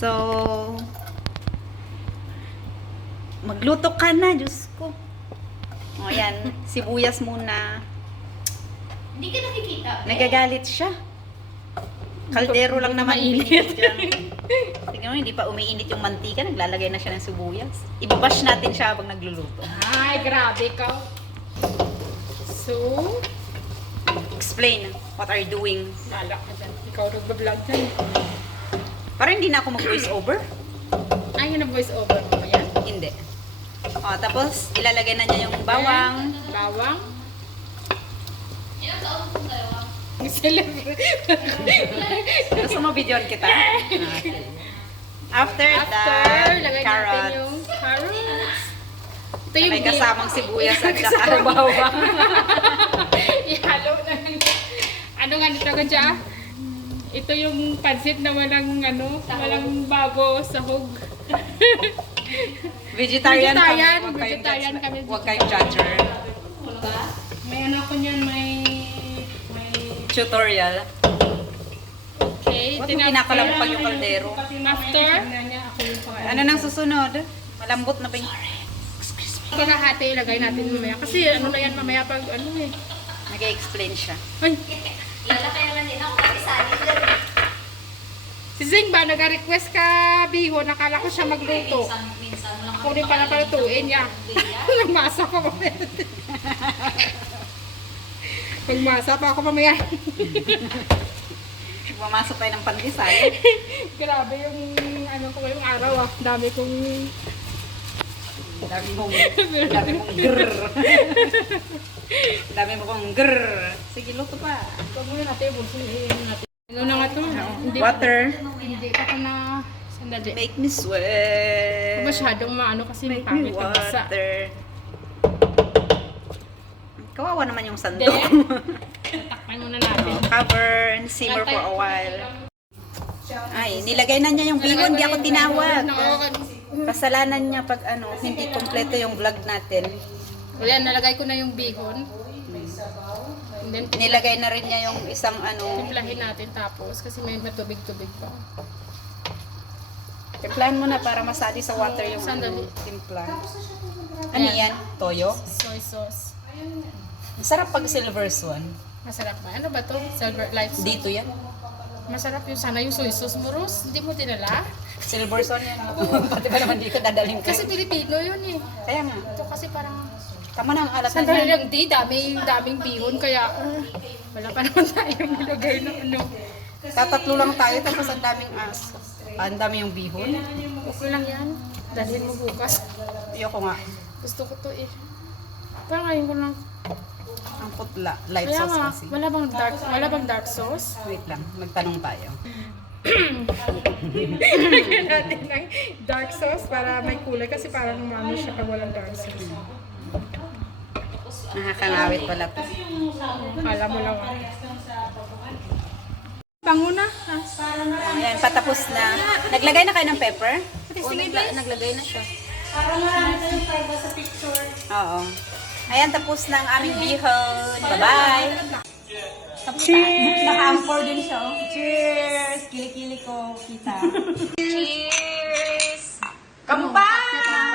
So, magluto ka na, Diyos ko. O, yan. Sibuyas muna. Hindi ka nakikita. Nagagalit siya. Kaldero lang naman mainit dyan. Tingnan mo, hindi pa umiinit yung mantika. Naglalagay na siya ng sibuyas. Ibabash natin siya habang nagluluto. Ay, grabe ka. So, Explain, what are you doing? lala ka dyan. Ikaw nagbablog dyan. Parang hindi na ako mag-voice over. Ay, yun ang voice over mo. Yan. Hindi. O, tapos, ilalagay na niya yung bawang. Bawang. Celebrate. Gusto mo videoan kita? After that, lagay natin carrots. yung carrots. Ito Na yung may kasamang sibuyas at May saka kasamang bawang. Ihalo na. Ano nga nito ka dyan? Ito yung pansit na walang bago sahog. Vegetarian Vegetarian, kami. vegetarian kami. Huwag kayong judger. May ano ko niyan, may Tutorial. okay. Huwag mo kinakalampag yung kaldero. After, Ano nang susunod? Malambot na ba yung... pagkahati ilagay natin mamaya. Kasi ano na yan mamaya pag ano eh. Nag-explain siya. Ay, Lalakayan na din ako kasi sali dyan. si Zing ba nag-request ka bihon? Nakala ko siya magluto. Minsan mo lang Ako din pala palutuin niya. Nagmasa ko mamaya. Magmasa pa ako mamaya. Pumasok tayo ng pandesal. Grabe yung ano ko ngayong araw ah. Dami kong Dami mong grrr. Dami mo kong grrr. Sige, luto pa. Huwag muna natin, busuin natin. Ano na nga ito? Water. Hindi pa ko na sandali. Make me sweat. Masyadong maano kasi Make me pangit ang basa. water. Kawawa naman yung sandok. Then, tatakpan muna natin. Cover and simmer for a while. Ay, nilagay na niya yung bihon. Hindi ako tinawag. Kasalanan niya pag hindi kompleto yung vlog natin. O yan, nalagay ko na yung bihon. And then, Nilagay na rin niya yung isang timplahin natin tapos kasi may matubig-tubig pa. Timplahan mo na para masali sa water yung Sandali. timpla. Ano yan? Toyo? Soy sauce. Masarap pag silver swan. Masarap ba? Ano ba to? Silver light sauce. Dito yan. Masarap yung sana yung soy sauce mo, Rose. Hindi mo dinala? Silver swan yan. Pati ba naman dito dadalhin ko. Kasi Pilipino yun eh. Kaya nga. Ito kasi parang Tama na ang alat sandali na. lang di, daming bihon kaya wala pa naman tayong nilagay na ano. Tatatlo lang tayo tapos ang daming ang dami yung bihon. Okay lang yan. Dalhin mo bukas. Ayoko nga. Gusto ko to eh. Parang ngayon ko lang. Ang putla. Light Kaya sauce nga, kasi. wala bang dark sauce? Wait lang. Magtanong tayo. Lagyan natin ng dark sauce para may kulay kasi parang umano siya pag walang dark sauce. Nakakangawit pala to. Kala mo lang ah. Bango na. Ayan, patapos na. Naglagay na kayo ng pepper? Naglagay na siya. Parang marami na yung pagba sa picture. Oo. Ayan, tapos na ang aming bihon. Bye-bye! Cheers! Naka-ampor din siya. Oh. Cheers! Kili-kili ko, kita. Cheers! Kampay!